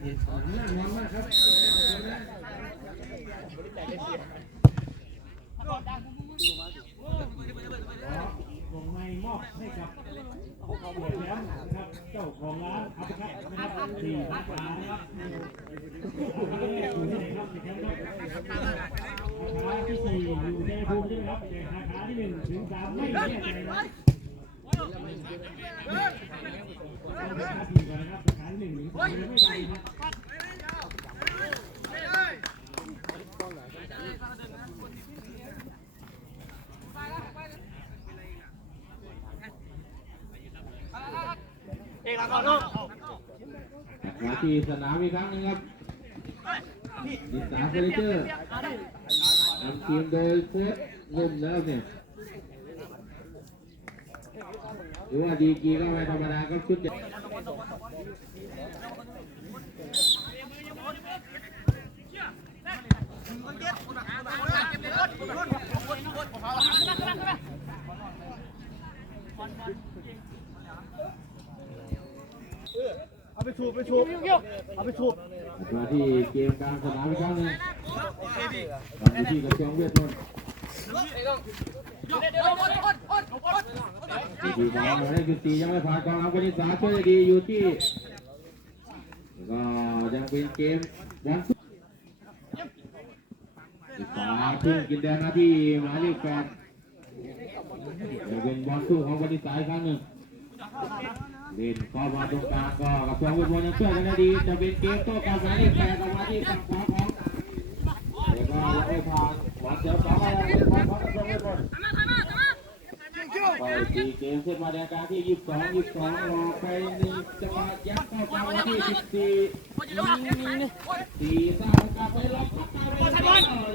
น่านอนมากครับขอไม้มอบให้กับผู้แชมป์นะครับเจ้าของร้านอัพคัทนะครับสี่สาขานะครับอยู่ที่ไหนครับแชมป์ครับสาขาที่สี่อยู่ในภูมิใช่ไหมครับแต่สาขาที่หนึ่งถึงสามไม่แน่ใจนะครับสาขาสี่ก่อนนะครับ มยังไม่ไปนะครับมาที่สนามอีกครั้งหนึงครับดิสาเฟอร์นิเจอร์นำทีมโดยโค้ชนุ่มนะครับเนี่ย หรือว่าดีกีก็ไม่ธรรมดาก็ชุดใหญ่เอาไปชูบไปชูบเอาไปชูบมาที่เกมกลางสนามอีกครั้งหนึงตอนนี้ที่กระทรวงเวทมนต์ ดีกองให้คือตียังไม่ผ่านกองรับกนิษาช่วยดีอยู่ที่ก็ยังเป็นเกมบอลศึกษาพึ่งกินแดงหน้าที่หมายเลขแปดยังเป็นบอลสู้ของกนิษาอีกครั้งหนึ่งเล่นเข้ามาตรงกลางก็กับทวงวนยังช่วยกันได้ดีจะเป็นเกมโต้กลับหมายเลขแปดกลับมาที่ฝั่งขวาของแล้วก็ยังไม่ผ่านหวังเสียวสองอะไรเป็นของของกระทรวงเวทม นต์ปตีเกมขึ้นมาในการที่ยี่สิบสองยี่สิบสองรอไปหนึ่งจังหวะยัดเข้ากลางมาที่สิบสี่สี่สร้างกลับไปล็อกกลับไป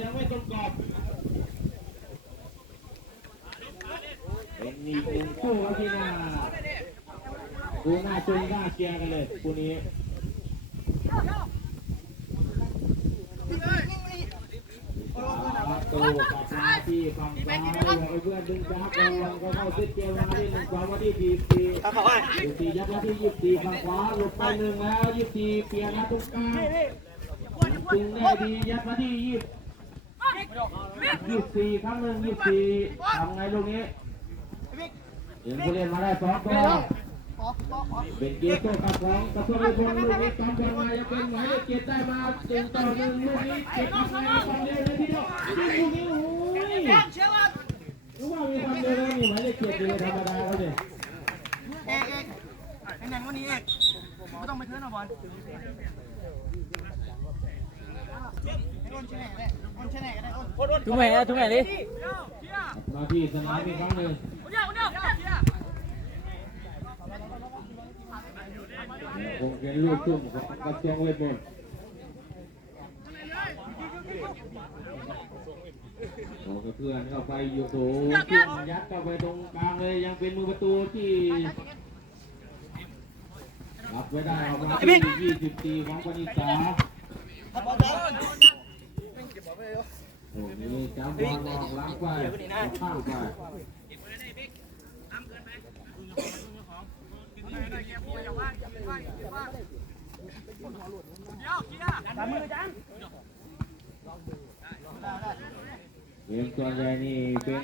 ยังไม่ตรงกรอบเป็นอีกหนึ่งคู่ที่น่าดูหน้าจุงหน้าเชียร์กันเลยคู่นี้ประตูกลับมา ที่ฝั่งซ้ายให้เพื่อนดึงดักลงเข้าเซตเจลมาที่หนึ่งสองมาที่สี่สี่สี่สี่ยัดมาที่ยี่สิบสี่ฝั่งขวาหลุดไปหนึ่งแล้วยี่สิบสี่เปลี่ยนมาตรงกลางจึงได้ดียัดมาที่ยี่สิบยี่สิบสี่ครั้งหนึ่งยี่สิบสี่ทำไงลูกนี้เห็นผู้เล่นมาได้สองตัวเป็นเกียร์โต้กับของกระทรวงวิทย์ลูกนี้ตอมบอลมาจะเป็นหมายเลขเจ็ดได้มาตึงต่อหนึ่งลูกนี้เจ็บมาในความเร็วเลยทีเดียวยิงลูกนี้โอ้ รู้ว่ามีความเร็วแล้วนี่หมายเลขเจ็ดเลยธรรมดาเขาเนี่ยเอกเอกไอ้แนนวันนี้เอกไม่ต้องไปเทือนเอาบอลอ้นชนะได้อ้นชนะก็ได้อ้นทุกแม่ทุกแม่ดิมาที่สนามอีกครั้งหนึ่งคงเป็นลูกทุ่มของกระทรวงเวทมนต์ โอ้เพื่อนเข้าไปอยู่โถขึ้นยัดเข้าไปตรงกลางเลยยังเป็นมือประตูที่รับไว้ได้ออกมาที่24ของปณิสาโอ้นี่จำบอลออกล้างไปข้างไปตามมือจัง เกมส่วนใหญ่นี่เป็น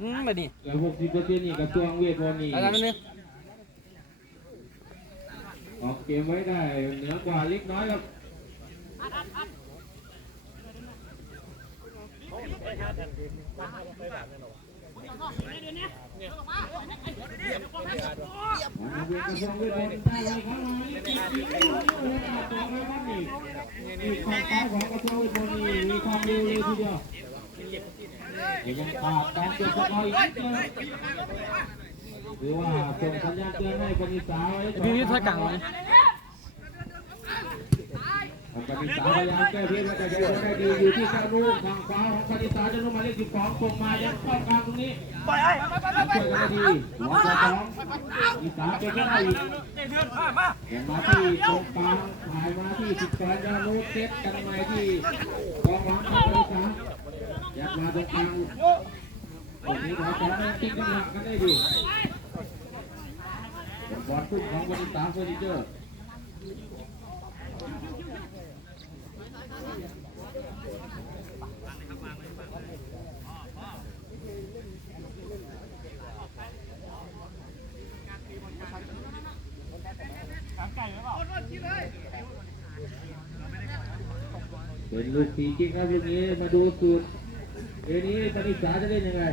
อืมแบบนี้เกือบหกสิบเปอร์เซ็นต์นี่กระทรวงเวทมนต์นี่อาจารย์นึงออกเกมไว้ได้เหนือกว่าเล็กน้อยครับมาเป็นกระทรวงเวทมนต์ได้เลยครับนี่นี่นี่ความฟ้าของกระทรวงเวทมนต์นี่มีความเร็วเลยทีเดียว ยังขาดการเตือนสกอร์อีกนิดนึงหรือว่าส่งสัญญาณเตือนให้ปณิสาไว้พี่พี่ถ้ากลางเลยปณิสาพยายามแก้เพี้ยนแต่จะได้ดีอยู่ที่กระลูกทางขวาของปณิสาจะลงมาเลขสิบสองส่งมายังเข้ากลางตรงนี้ไปไอ้ช่วยกันได้ดีหัวต่อสองอีสาเก็บไม่ได้อีกเดือนมามาเห็นมาที่ตรงกลางถ่ายมาที่สิบแปดยานุเซตกันใหม่ที่กองหลังของปณิสา ยัดมาตรงกลางตรงนี้ขอสองนั้นติ้งกันหักกันได้ดีบอลขึ้นของปณิสาเฟอร์นิเจอร์เป็นลูกผีจริงครับลูกนี้มาดูสูตร เอนี้ปณิสาจะเล่นยังไง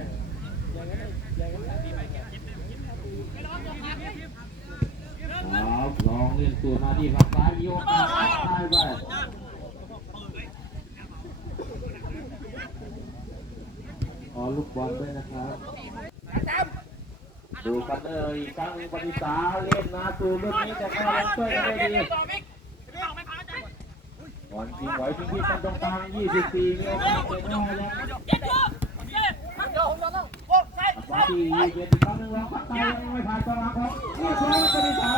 ครับลองเล่นสูตรมาที่ฝั่งซ้ายมีโอกาสได้ไปขอลูกบอลด้วยนะครับดูกันเลยครั้งหนึ่งปณิสาเล่นมาสู่ลูกนี้แต่ก็ยังช่วยกันได้ดี บอลจริงไหวจริงที่กันตรงกลาง24มีโอกาสเป็นได้แล้วมาที่เย็นอีกครั้งหนึ่งลองพักตายังไม่ผ่านตารางของเรียบร้อยปณิสา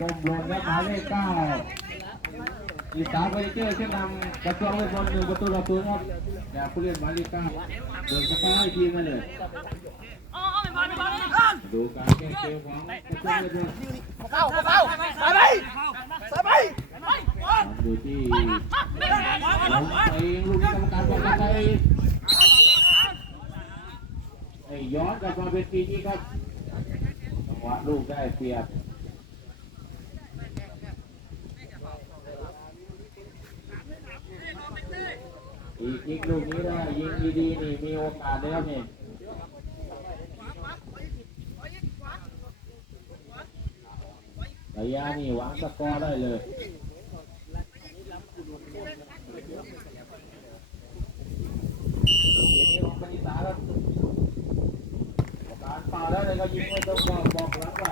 ก้มลงและหมายเลขเก้าอีสานเฟอร์นิเจอร์ขึ้นนำกระทรวงเวทมนต์หนึ่งประตูต่อศูนย์ครับแต่ผู้เล่นหมายเลขเก้าเดินสกายทีมมาเลยดูการแก้เกมของผู้เล่นเลยเข้าเข้าใส่ไปไป ดูที่ผมเองลูกกรรมการบอกว่าใครไอ้ย้อนกลับมาเป็นปีนี้ครับจังหวะลูกได้เปรียบอีกยิงลูกนี้ได้ยิงดีๆนี่มีโอกาสแล้วนี่ระยะนี่หวังสกอร์ได้เลยลูกนี้ของปณิสาครับการเป่า แล้วเลยก็ยิงไม่ตรงบอกบอกหลังไป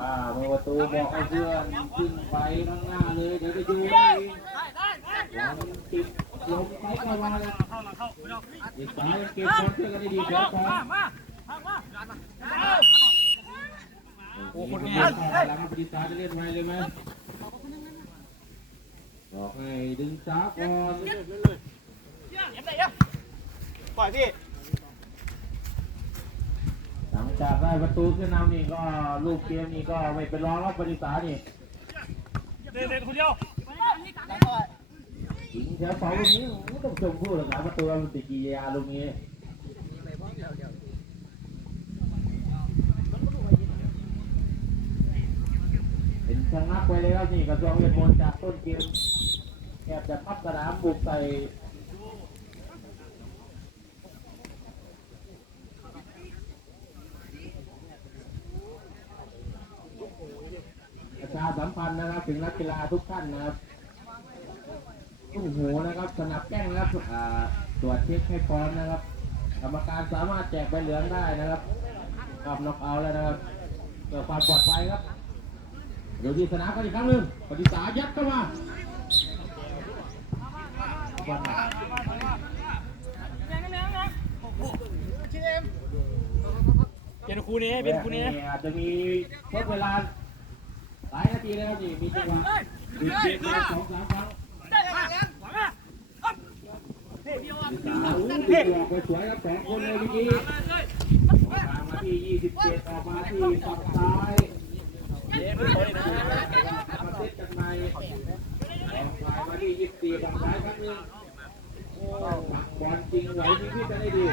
อ่าเมื่อประตูบอกให้เพื่อนขึ้นไปข้างหน้าเลยเดี๋ยวจะดูหลังติดลมไปก็มาเลยอีกสายเก็บบอลเพื่อนกันได้ดีแค่ก่อนโอ้คนนี้หลังปฏิสาจะเล่นไวเลยไหม บอกให้ดึงซ้าก่อนปล่อยพี่หลังจากได้ประตูขึ้นนำนี่ก็ลูกเกมนี่ก็ไม่เป็นรองรับปฏิสานี่เด็ดๆคนเดียวถึงแถวเสาลูกนี้ไม่ต้องชมผู้รักษาประตูมันติกียาลูกนี้เป็นชนะไปเลยครับนี่กระทรวงเวทมนต์จากต้นเกม แอบจะพับสนามบุกใส่ประชาสัมพันธ์นะครับ ถึงนักกีฬาทุกท่านนะครับตุ้งหูนะครับ สนับแก้งนะครับตรวจเช็คให้พร้อมนะครับ กรรมการสามารถแจกใบเหลืองได้นะครับกลับนอกเอาแล้วนะครับเพื่อความปลอดภัยครับ เดี๋ยวที่สนามกันอีกครั้งหนึ่งปฏิสายัดเข้ามา บอลมาเป็นครูนี้เป็นครูนี้อาจจะมีทดเวลาหลายนาทีเลยครับนี่มีจังหวะดิเจ็บสองสามครั้งสาวติดหลอกไปสวยครับสองคนเลยเมื่อกี้ออกทางมาที่ 27 ออกมาที่ฝั่งซ้ายเด็กคนนี้นะมาเซตกันในออกซ้า ยมาที่24ฝั่งซ้ายครั้งหนึงฝั่งบอลจริงไหวจริงที่จะได้ดี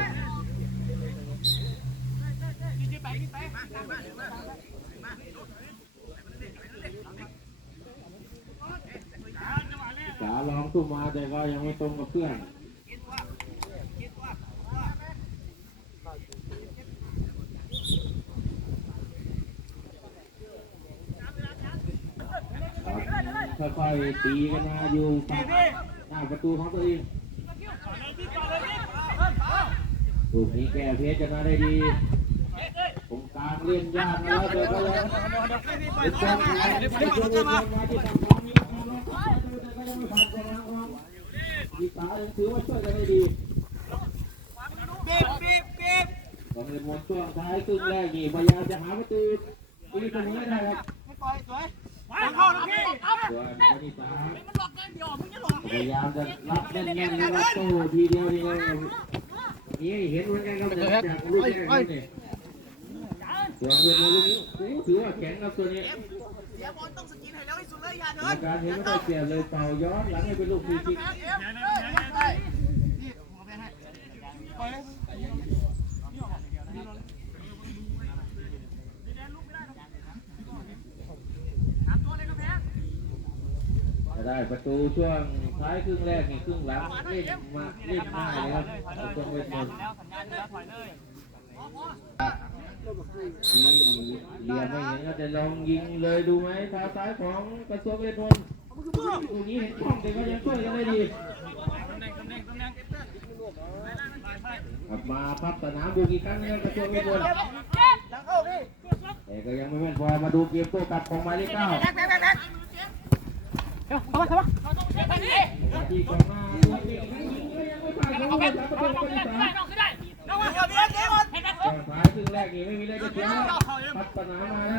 สาลองตุ้มมาแต่ก็ยังไม่ตรงกับเพื่อน ค่อยๆ ตีกันมาอยู่ฝั่งหน้าประตูของตัวเองถูกนี้แก้เพชรจะมาได้ดีตรงกลางเล่นยากนะเดี๋ยวก็เลยเป็นกองหลังเป็นตัวเล่นมาที่ทำของนี้มีตาถือว่าช่วยกันได้ดีบีบบีบบีบตอนเล่นมวนช่วงท้ายครึ่งแรกนี่พยายามจะหาประตูตีตรงนี้ได้ครับไม่ปล่อยสวยเข้านะพี่ ส่วนคนที่สาพยายามจะรับแน่นๆนะครับโต้ทีเดียวนี่เลยวนี่เห็นเหมือนกันครับจากลูกแรกนี่วางเวทในลูกนี้ถือว่าแข็งครับตัวนี้เสียบอลต้องสกินให้เร็วที่สุดเลยอย่าเดิกรรมนการเห็นไม่ได้เปรียเลยเป่าย้อนหลังให้เป็นลูกฟรีคิก นี่ผมเอาไปให้ไปเลย จะ ได้ประตูช่วงท้ายครึ่งแรกนี่ครึ่งหลังเล่นมาเล่นง่ายเลยครับเอาตัวเวทบนนี่เหลี่ยมไม่เห็นก็จะลองยิงเลยดูไหมเท้าซ้ายของกระทรวงเวทมนต์ตรงนี้เห็นช่องแต่ก็ยังช่วยกันได้ดีกลับมาพับสนามดูกี่ครั้งนะครับกระทรวงเวทมนต์หลังเข้าพี่แต่ก็ยังไม่แม่นพอมาดูเกมโต้กลับของหมายเลขเก้า แบ็คแบ็คแบ็คแบ็คที่กองหน้าเองยิงก็ยังไม่ผ่านของผู้าประตูคนที่สามาเบียร์เดี๋ยวก่อนก่อนท้ายครึ่งแรกนี่ไม่มีอะไรจะเสียพับสนามมาน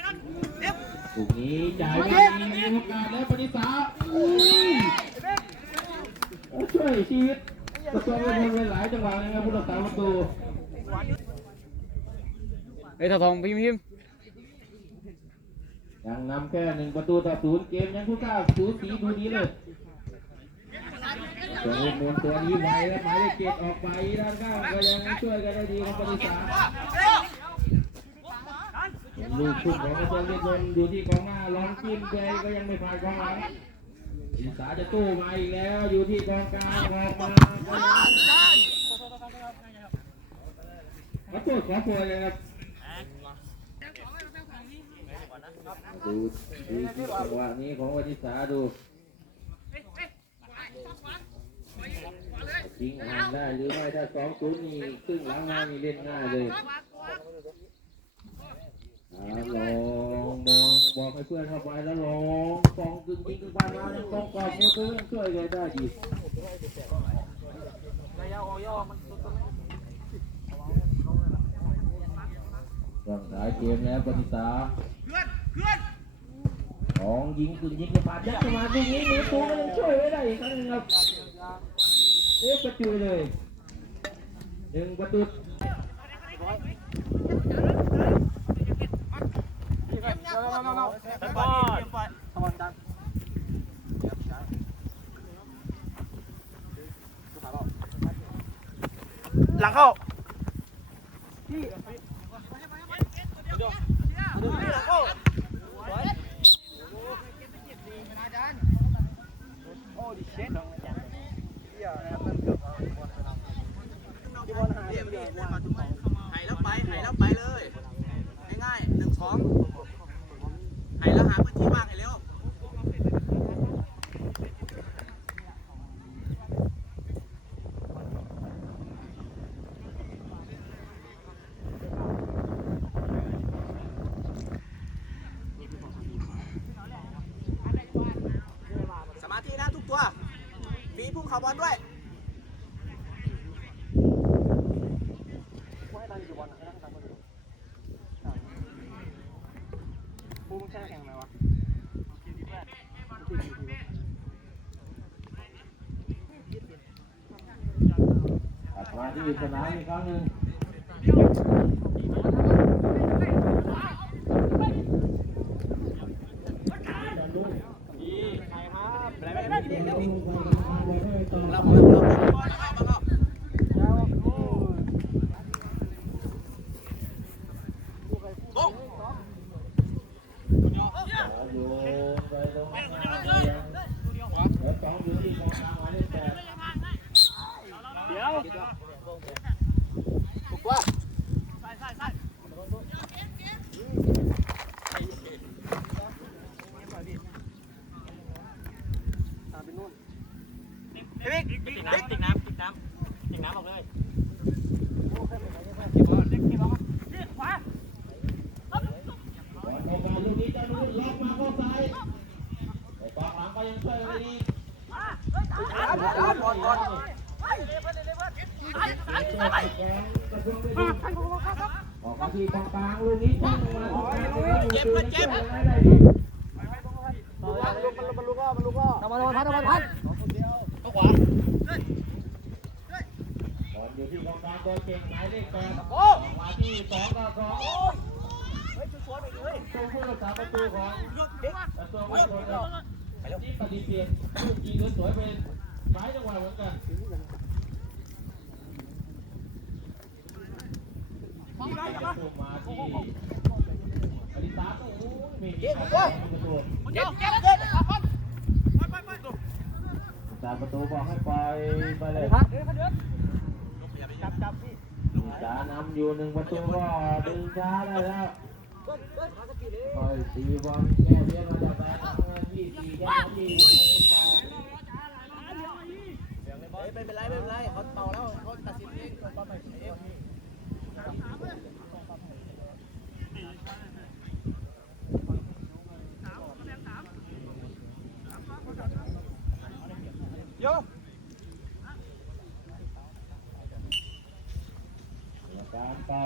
ะครับถูกนี้จ่ายไม่มีมีโอกาสแล้วปณิสาอุ้ยช่วยชีวิตกระทรวงเวทมนต์หลายจังหวะนะครับผู้รักษาประตูเอ้ยทองพิมพ์พิมพ์ ยังนำแค่หนึ่งประตูต่อศูนย์เกมยังคู่ก้าสูสีดูดีเลยตัวเวทมนต์ตัวนี้ไวแล้วหมายเลขเจ็ดออกไปด้านข้างก็ยังช่วยกันได้ดีครับปณิสาลูกชุดของกระทรวงเวทมนต์อยู่ที่กองหน้าลองจิ้มไปก็ยังไม่ผ่านกองหลังอิสาจะตู้มาอีกแล้วอยู่ที่กองกลางออกมาก็ยังขอโทษขอโพยเลยครับ ดูดูจังหวะนี้ของวันิสาดูจริงอ่านได้หรือไม่ถ้าสองศูนย์นี่ครึ่งหลังมานี่เล่นง่ายเลยลองมองบอกให้เพื่อนเข้าไปแล้วลองฟองกึ่งยิงกึ่งบานมายังต้องกอดมือตัวยังช่วยเลยได้ดีระยะออยมันร่างสายเกมแล้วปณิสาเพื่อนเพื่อน ของยิงกึ่งยิงกึ่งบานยัดเข้ามาตรงนี้มือตัวก็ยังช่วยไว้ได้อีกครั้งหนึงครับเอ๊ะประจุเลยหนึ่งประตูหลังเข้าห one. ตัดมาที่สนามอีกครั้งหนึ่ง เราของเราของเราบง โยนไปตรงนั้นแล้วสองอยู่ที่กองกลางหมายเลขแปด พี่บิ๊กติ๊ก น้ำติ๊กดิ๊กน้ำติ๊กน้ำออกเลย บอลออกมาลูกนี้เจ้านุ่นล็อกมาเข้าซ้ายไอ้กองหลังก็ยังช่วยกันดี บอลบอล ออกมาที่กองกลางลูกนี้ช่างมาเข้าซ้ายเจ็บเจ็บได้ดี มันลุกก็มันลุกก็ตะวันพัดตะวันพัดเข้าขวา บอลอยู่ที่กองกลางตัว สองต่อสองตัวผู้รักษาประตูของตัววัดโดน ครับที่ปฏิเสธลูกยิงสวยๆเป็นหมายจังหวะเหมือนกันที่จะส่มาที่อดิตาโอ้โหมีเกมประตูตามประตูบอกให้ปล่อยไปเลยจานำอยู่หนึ่งประตูก็ดึงช้าได้แล้วคอยตีบอลแก้เลี้ยงมาจากแบ ไม่เป็นไรไม่เป็นไรเขาเป่าแล้วเขาตัดสินเองตัดสินเองโยการเป่า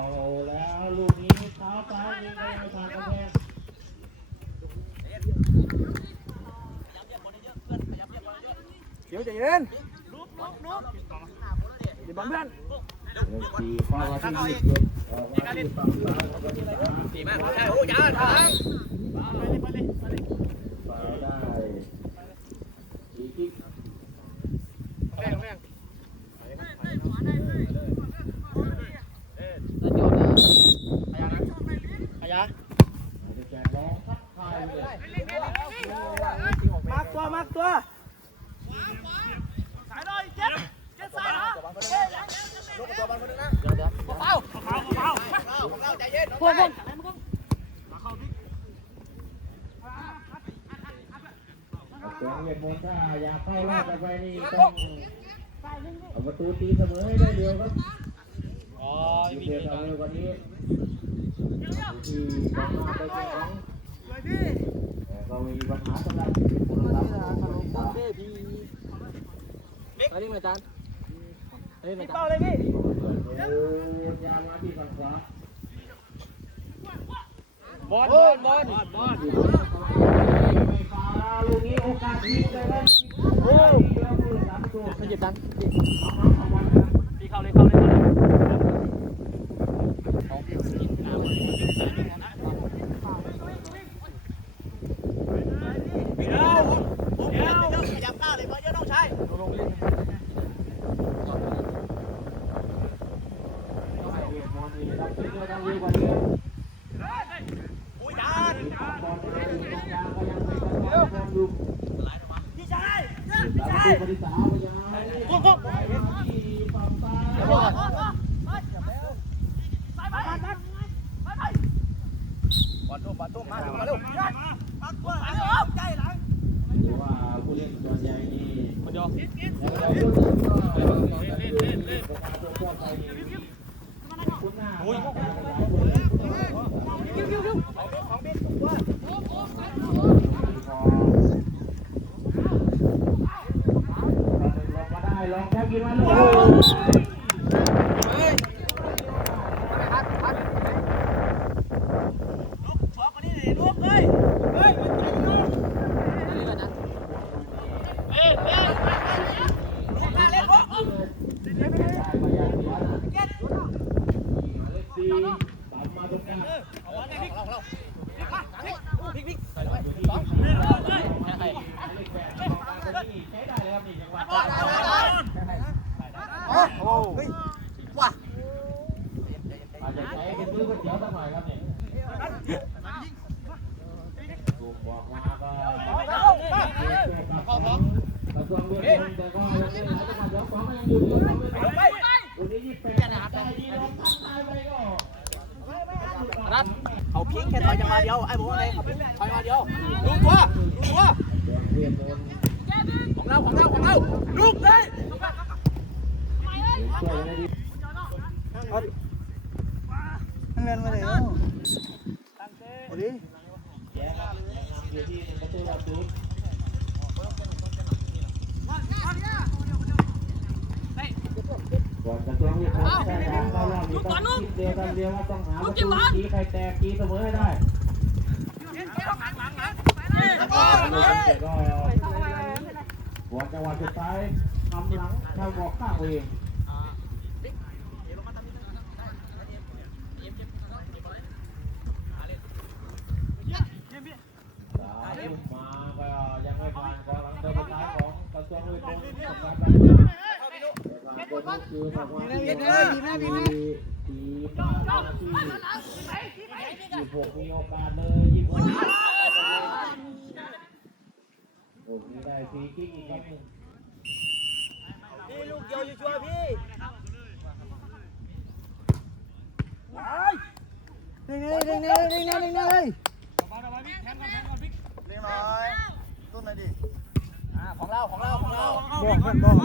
แล้วลูกนี้เท้าซ้ายยิงไปทางกำแพง เดี๋ยวใจเย็นลุกลุกลุกเดี๋ยวบังเพื่อนสี่ข้อมาที่ยี่สิบเจ็ดออกมาที่ฝั่งซ้ายของกติกาดีมากโอ้ยาทาง เปิดได้อีกที่ แรงแรง อาจารย์ร้องทักทายเลย มากตัวมากตัวลูกตัวบอลคนนึงนะเป้าเป้าเป้าเป้าใจเย็น พวกพวกเสียงเวียนมนต์ถ้าอยากเข้ารอบต่อไปนี่ต้องเอาประตูตีเสมอให้ได้เร็วครับอ๋อมีเร็วเร็วกว่านี้ที่กองมาได้เป็นของแต่ก็มีปัญหาสำหรับผู้รับผู้รักษาไปดิมาจานเป้าเลยพี่ยามาที่ฝั่งขวา บอลบอลบอลบอลลูกนี้โอกาสยิงเลยครับโอ้ยเร็วผู้รักษามตันน้องๆของวันครับพี่เข้าเลยเข้าเลย ก่อนกระทรวงเวทมนต์แค่ทาเข้ารอนี้ต้องคิดเดียวกันเดียวว่าต้องหาประตูตีใครแตกตีเสมอให้ได้ก็บอลจังหวะสุดท้ายทำหลังทำบอกข้างเอง สามมาก็ยังไม่ผ่านกองหลังตัวสุดท้ายของกระทรวงวิทย์ของการบัญชี ก็คือบอกว่าที่ที่มาที่ยี่หกมีโอกาสเลยยี่หกโอ้มีได้ฟรีคิกอีกครั้งหนึ่งพี่ลูกเดียวอยู่ชัวร์พี่เร่งเลยเร่งเลยเร่งเลยเร่งเลยของเราของเราของเราบอกเพื่อนบอก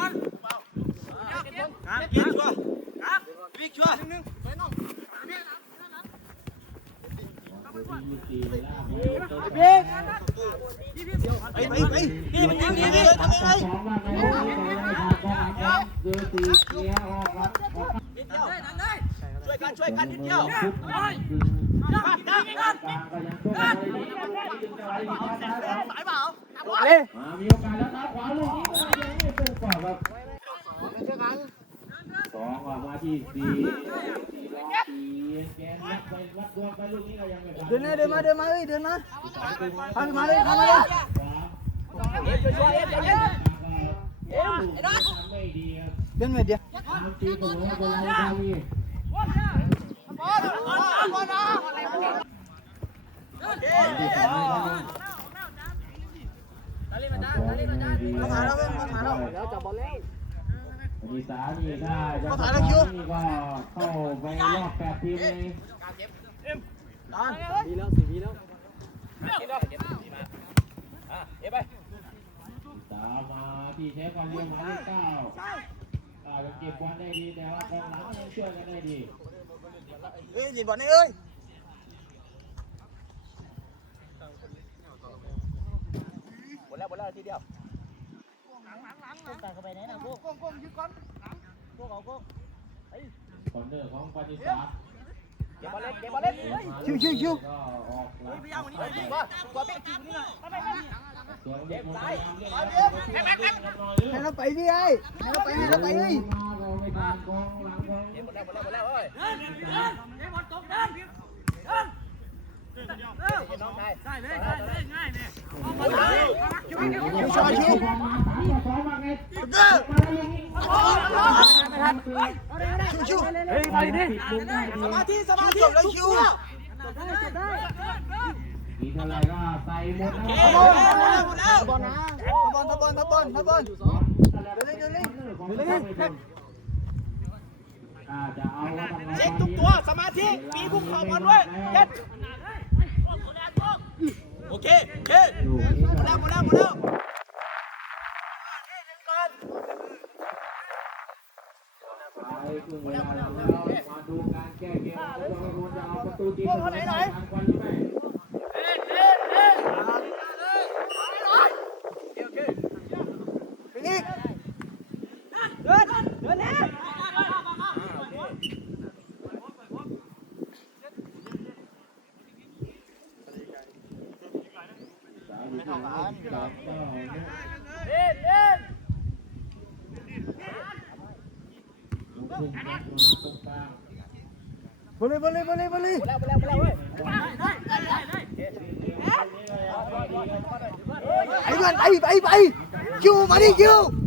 ครับยิงชัวร์ครับวิ่งชัวร์ยี่สี่ล่างเบ๊กไปไปไปพี่มันยิงดีพี่ทำยังไงสองล่างในนี้ก็คือตีเกียร์ออกครับออกนิดเดียวช่วยกันช่วยกันนิดเดียวทุกได้ได้กลางก็ยังช่วยอะไรดีดึงอะไรดีครับสายเปล่าเลยมามีโอกาสแล้วครับขวาลูกนี้ยังไม่เป็นกว่าครับ สองออกมาที่สี่สี่รอบสี่แกนรับไปรับตัวไปลูกนี้ก็ยังไม่ผ่านเดินเลยเดินมาเดินมาเลยเดินมาขวาเข้ามาเลยเข้ามาเลยเอ็ดชัวร์เอ็ดเอ็ดเอ็มไม่ดีครับเดินมาเดียวตามตีกับหัวโบราณดาวีที่สามครับมาแล้วเว้ยมาแล้วแล้วจับบอลแล้ว มีสามีได้จะสามนี่ก็เข้าไปรอบแปดทีมเลยดีแล้วสี่ดีแล้วสามมาที่เชฟความเร็วหมายเลขเก้าอาจจะเก็บบอลได้ดีแต่ว่ากองหลังยังช่วยกันได้ดีเฮ้ยยิงบอลนี่เอ้ยหมดแล้วหมดแล้วทีเดียว คอนเนอร์ของปฏิสาเก็บบอลเล่นเก็บบอลเล่นชิวชิวชิวก็ออกหลังพี่เอาวันนี้ยิงว่าตัวเป๊กจริงนี่ส่วนเด็กมันพยายามเล่นแล้วก็ให้เราไปดิไอ้ให้เราไปให้เราไปเฮ้ยมาก็ไม่ทันกองหลังของหมดแล้วหมดแล้วหมดแล้วเอ้ยน้องชายได้เลยได้เลยง่ายเนี่ยชิวชิวชิว คิวเฮ้ยไปดิสมาธิสมาธิเลยชิวมีเท่าไรก็ใส่หมดเย้แล้วหมดแล้วหมดแล้วบอลนะบอลทับบอลบอลทับบอลเล่นเล่นเล่นอาจะเอาว่าทำไงเช็คทุกตัวสมาธิมีคุกเข่าบอลด้วยเย็ดโอเคโอเคหมดแล้วหมดแล้วหมดแล้ว ไปครึ่ง เวลาแล้วมาดูการแก้เกมของตัวคนจะเอาประตูทีมไปไหนหน่อยก่อนหรือไม่ไปนี่เดินเดินแล้วสามสิบสามสามเก้าเล่น เล่นลูกทุ่งมาตร